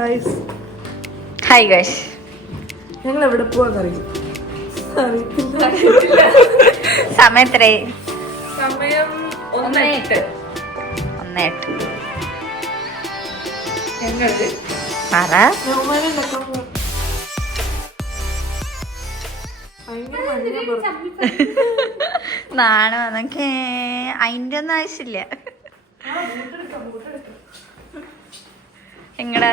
Hi guys, ഞങ്ങൾ എവിടെ പോവാന്നറിയില്ല. സമയം എത്രയായി? സമയം 1:08. ഞങ്ങള് പറ. നാണോ എന്നൊക്കെ അതിൻ്റെ ഒന്നും ആവശ്യമില്ല. എങ്ങടാ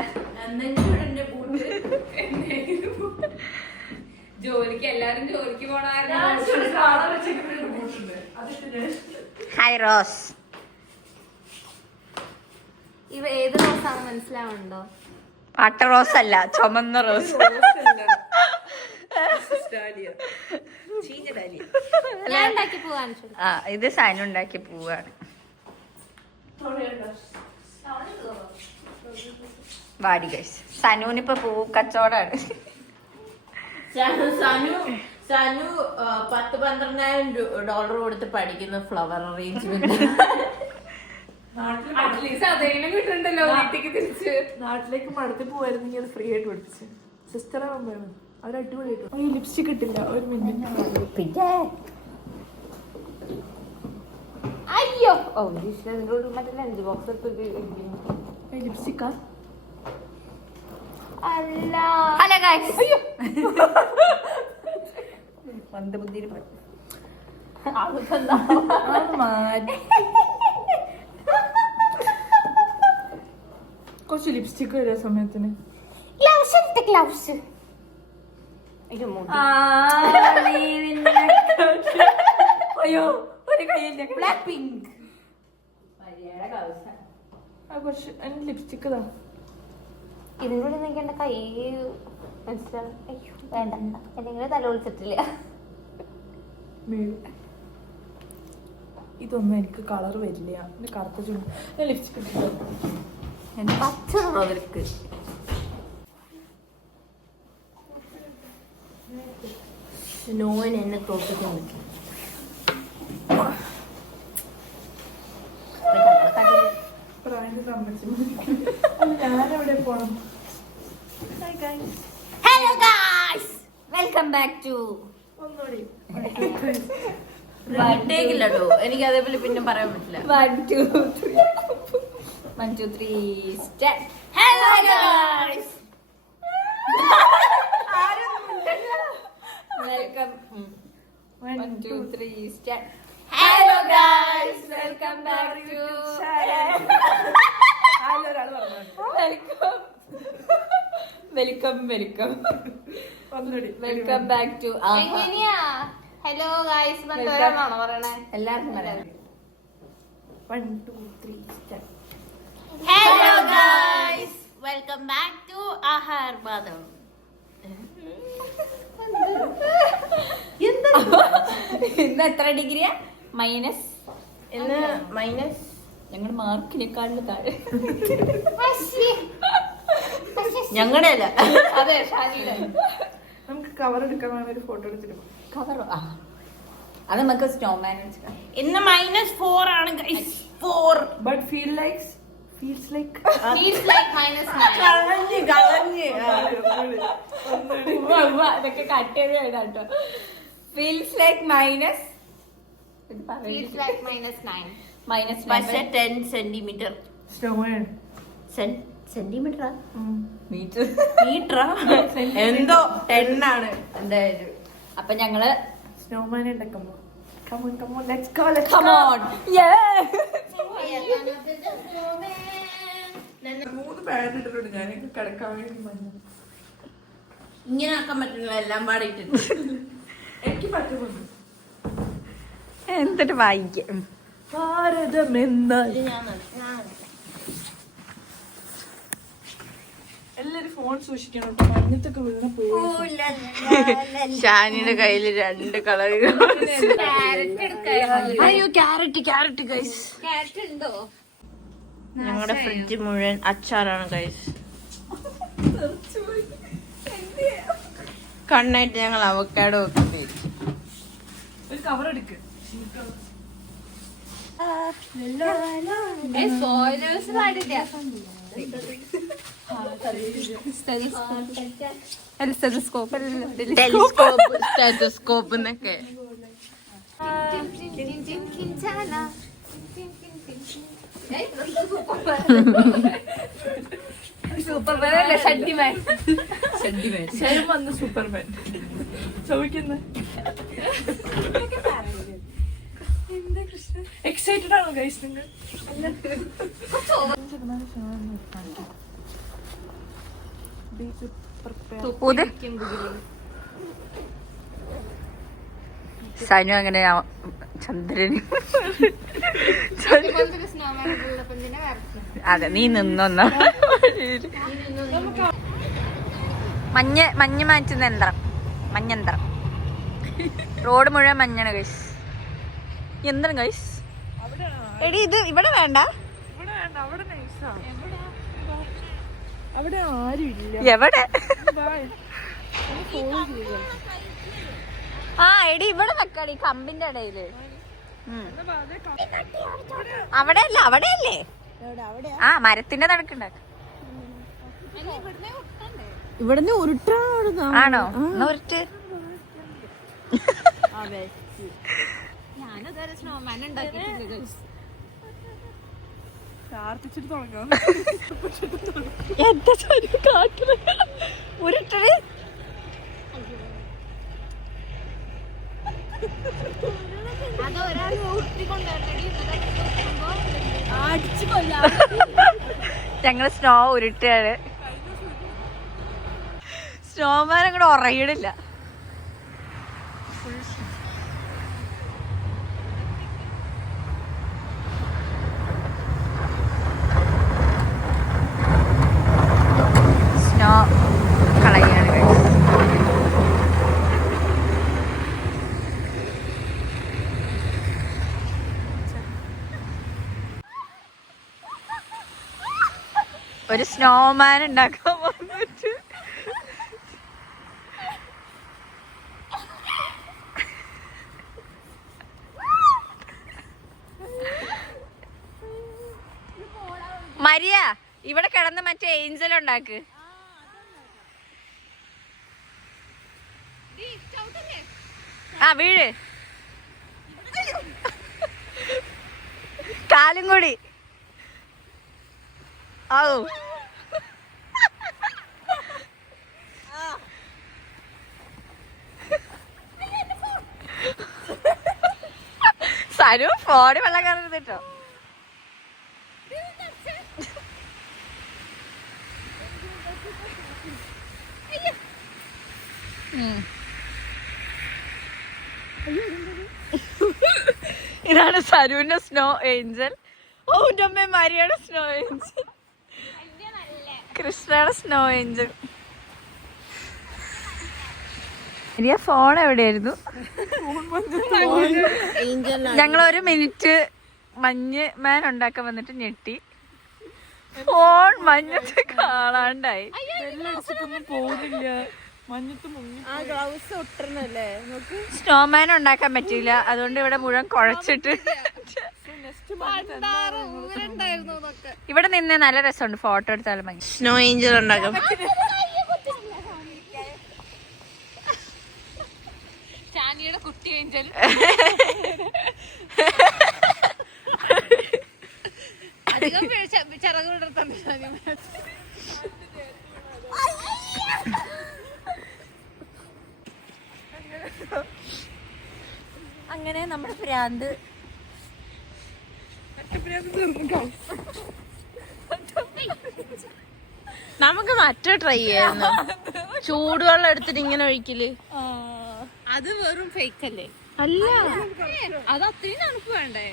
ജോലിക്ക് എല്ലാരും ജോലിക്ക് പോണായിരുന്നു. Hi rose. ഇവ ഏത് റോസാണ് മനസ്സിലാവുന്നുണ്ടോ? പാട്ട റോസ് അല്ല, ചുമന്ന റോസ്. ഞാൻ ഉണ്ടാക്കി പോവാൻ. ആ, ഇത് സാധനം ഉണ്ടാക്കി പോവാണ്. വാടി ഗൈസ്, സനുവിനിപ്പോ പൂ കച്ചവടാണ്. സനു $10,000-12,000 കൊടുത്ത് പഠിക്കുന്ന ഫ്ലവർ അറേഞ്ച്മെന്റ്. കിട്ടണ്ടല്ലോ വീട്ടിലേക്ക് തിരിച്ച്. നാട്ടിലേക്ക് മടത്തി പോവായിരുന്നെങ്കിൽ അത് ഫ്രീ ആയിട്ട് പഠിപ്പിച്ചു. സിസ്റ്ററെ അമ്മയാണ്, അവർ അടിപൊളിയായിട്ട്. ഈ ലിപ്സ്റ്റിക് ഇട്ടില്ല ഒരു മിനിറ്റ്. അയ്യോ, ഓ മറ്റേ ലഞ്ച് ബോക്സ് ലിപ്സ്റ്റിക്കാ അല്ല. Hello guys. അയ്യോ, മന്ദബുദ്ധി കുറച്ച് ലിപ്സ്റ്റിക് വരാ സമയത്തിന്. ഗ്ലൗസ്. അയ്യോ, ഒരു കയ്യില്ല. Black pink. കുറച്ച് എന്റെ ലിപ്സ്റ്റിക് ഇതാ. ഇതിനോട് എനിക്ക് എന്റെ കൈ മനസ്സിലാവും. അയ്യോ വേണ്ട, എന്തെങ്കിലും തല ഒളിച്ചിട്ടില്ല. ഇതൊന്നും എനിക്ക് കളർ വരില്ല. എന്റെ കറുത്ത ചുണ്ട് ലിപ്സ്റ്റിക് ഇട്ടില്ല. എന്റെ പച്ചറുള്ളൂ അവർക്ക്. നോൻ എന്നെ തോപ്പിക്കുന്നു. ഞാനെവിടെ പോണം? Hello guys, welcome back to ഒന്നുകൂടി ബർത്ത്ഡേക്കില്ലട്ടോ, എനിക്ക് അതേപോലെ പിന്നെ പറയാൻ പറ്റില്ല. 1 2 3 start. Hello guys, welcome. 1 2 3 start. Hello guys, welcome back to welcome ഒന്നുകൂടി വെൽക്കം ബാക്ക് ടു. എങ്ങനെയാ ഹലോ ഗൈസ് ബന്ധവരാണോ പറയണേ? എല്ലാവർക്കും പറയാം. 1 2 3 start. Hello guys, welcome back to ആഹാർ ബാദം. ഇന്ന് എത്ര ഡിഗ്രിയാ? മൈനസ്. ഇന്ന് മൈനസ്. ഞങ്ങൾ മാർക്കിനെക്കാളും താഴെ. ഞങ്ങളുടെ അല്ല. അതെ, ഷാനിയുടെ നമുക്ക് കവർ എടുക്കാൻ വേണ്ടി ഒരു ഫോട്ടോ എടുത്തിട്ട് കവർ. അത് നമുക്ക് സ്നോമാൻ. ഇന്ന് -4 ആണ് guys. 4 but feels like Feels like -9. ഇതൊക്കെ കട്ട് ചെയ്ത് കേട്ടോ. Feels like minus. Feels like -9. Minus പക്ഷെ 10 സെന്റിമീറ്റർ. സ്നോമാൻ സെന്റിമീറ്ററാ മീറ്റർ മീറ്ററാ എന്തോ 10 ആണ് എന്തായാലും. അപ്പൊ ഞങ്ങള് സ്നോമാൻ ഉണ്ടാക്കുമ്പോ come on let's go come on yeah. 3 pad ഇട്ടിട്ടുണ്ട് ഞാൻ കിടക്കാൻ വേണ്ടി. ഇങ്ങനെ ആക്കാൻ പറ്റില്ല, എല്ലാം പാടെ ഇട്ടിട്ട്. എനിക്ക് പറ്റുന്നുണ്ട്. എന്തിട്ട് വായിക്കാം. ഭാരതം എന്നാൽ എല്ലാരും ഫോൺ സൂക്ഷിക്കണം. മഞ്ഞത്തൊക്കെ വീണ പോയി. ഷാനിയുടെ കയ്യില് 2 കളറുകൾ. അയ്യോ ക്യാരറ്റ് ഗൈസ്. ക്യാരറ്റ് ഉണ്ടോ? ഞങ്ങളുടെ ഫ്രിഡ്ജ് മുഴുവൻ അച്ചാറാണ് ഗൈസ്. കണ്ണായിട്ട് ഞങ്ങൾ അവക്കാഡോ വെക്കുന്നു. ഒരു കവർ എടുക്ക്. സ്പോയിലേഴ്സ് പാടില്ല. ടെലിസ്കോപ്പ് എന്നൊക്കെ. സൂപ്പർമാൻ അല്ല, ഷഡ്ഡിമാൻ. ഷൈൻ വന്ന് സൂപ്പർമാൻ ചോദിക്കുന്ന എക്സൈറ്റഡ് ആണോ ഗൈസ് നിങ്ങൾ? സനു അങ്ങനെ ചന്ദ്രന് അതെ നീ നിന്നൊന്ന മഞ്ഞ് മാറ്റുന്ന യന്ത്രം, മഞ്ഞന്ത്രം. റോഡ് മുഴുവൻ മഞ്ഞാണ് ഗൈസ്. യന്ത്രം ഗൈസ്. എടി ഇത് ഇവിടെ വേണ്ട, അവിടെ ആരും ഇല്ല. എവിടെ? ആ എടി ഇവിടെ വെക്കാടി, കമ്പിന്റെ ഇടയില്. അവിടെ അല്ല, അവിടെ അല്ലേ? ആ മരത്തിന്റെ നടുക്കുണ്ടാക്ക. ഇവിടുന്ന് ഉരുട്ടാണ്. ആണോ? എന്നാ ഉരുട്ട്. ഞാനിതുവരെ സ്നോമാൻ ഉണ്ടാക്കിയിട്ടില്ല. പ്രാർത്ഥിച്ചിട്ട് തുടങ്ങാം. എന്താ കാട്ടുന്നത്? ഉരുട്ടത് ഞങ്ങള് സ്നോ ഉരുട്ടാണ്. സ്നോമാൻ അങ്ങോട്ട് ഉറയിടില്ല. സ്നോ കളയാണ്. ഒരു സ്നോമാൻ ഉണ്ടാക്കാൻ വന്നിട്ട് മരിയ ഇവിടെ കിടന്ന് മറ്റേ ഏഞ്ചൽ ഉണ്ടാക്ക്. ആ വീഴ്, കാലും കൂടി. ഔ സരു ഫോണിൽ വെള്ളം കയറുന്നിട്ടോ. ഇതാണ് സരുവിന്റെ സ്നോ ഏഞ്ചൽ. ഓ അമ്മ മരിയുടെ സ്നോ ഏഞ്ചൽ, കൃഷ്ണയുടെ സ്നോ ഏഞ്ചൽ. മരിയ ഫോൺ എവിടെയായിരുന്നു? ഞങ്ങളൊരു മിനിറ്റ് മഞ്ഞ് മാൻ ഉണ്ടാക്കാൻ വന്നിട്ട് ഞെട്ടി. ഫോൺ മഞ്ഞത്ത് കാണാണ്ടായി. പോകുന്നില്ല, മഞ്ഞത്ത് മുങ്ങി. സ്നോമാൻ ഉണ്ടാക്കാൻ പറ്റിയില്ല, അതുകൊണ്ട് ഇവിടെ മുഴുവൻ കുഴച്ചിട്ട്. ഇവിടെ നിന്ന് നല്ല രസമുണ്ട്, ഫോട്ടോ എടുത്താലും മതി. സ്നോ ഏഞ്ചൽ ഉണ്ടാക്കാം. കുട്ടി ഏഞ്ചൽ. അങ്ങനെ നമ്മുടെ ഭ്രാന്ത് നമുക്ക് മറ്റേ ട്രൈ ചെയ്യായിരുന്നു, ചൂടുവെള്ളം എടുത്തിട്ട് ഇങ്ങനെ ഒഴിക്കല്. അത് വെറും ഫേക്ക് അല്ലേ? അല്ല, അത് അത്രയും തണുപ്പ് വേണ്ടേ?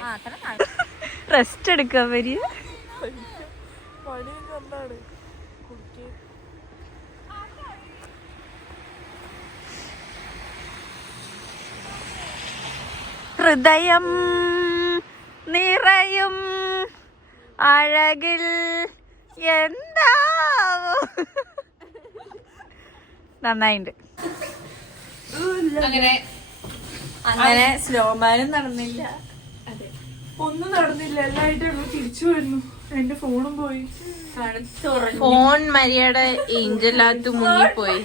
റെസ്റ്റ് എടുക്കാൻ വരിക. ഹൃദയം നിറയും അഴകിൽ എന്താവോ. നന്നായിണ്ട്. അങ്ങനെ സ്നോമാനും നടന്നില്ല. ഒന്നും നടന്നില്ല, എല്ലായിട്ടും തിരിച്ചു വരുന്നു. എന്റെ ഫോണും പോയി. ഫോൺ മരിയയുടെ ഏഞ്ചലാത്ത് മുങ്ങിപ്പോയി.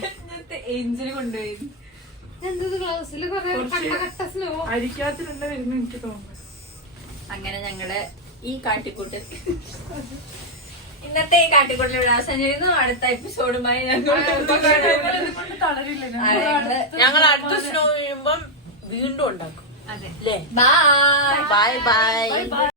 ഏഞ്ചല് കൊണ്ടുപോയി. അരിക്കാത്തിലുണ്ട വരുന്ന എനിക്ക് തോന്നുന്നു. അങ്ങനെ ഞങ്ങള് ഈ കാട്ടിക്കൂട്ട് ഇന്നത്തെ ഈ കാട്ടിക്കൂട്ടിൽ അവസാനിച്ചിരുന്നു. അടുത്ത എപ്പിസോഡുമായി ഞങ്ങൾ അടുത്ത സ്നോ വീഴുമ്പം വീണ്ടും ഉണ്ടാക്കും. അതെ. Bye bye.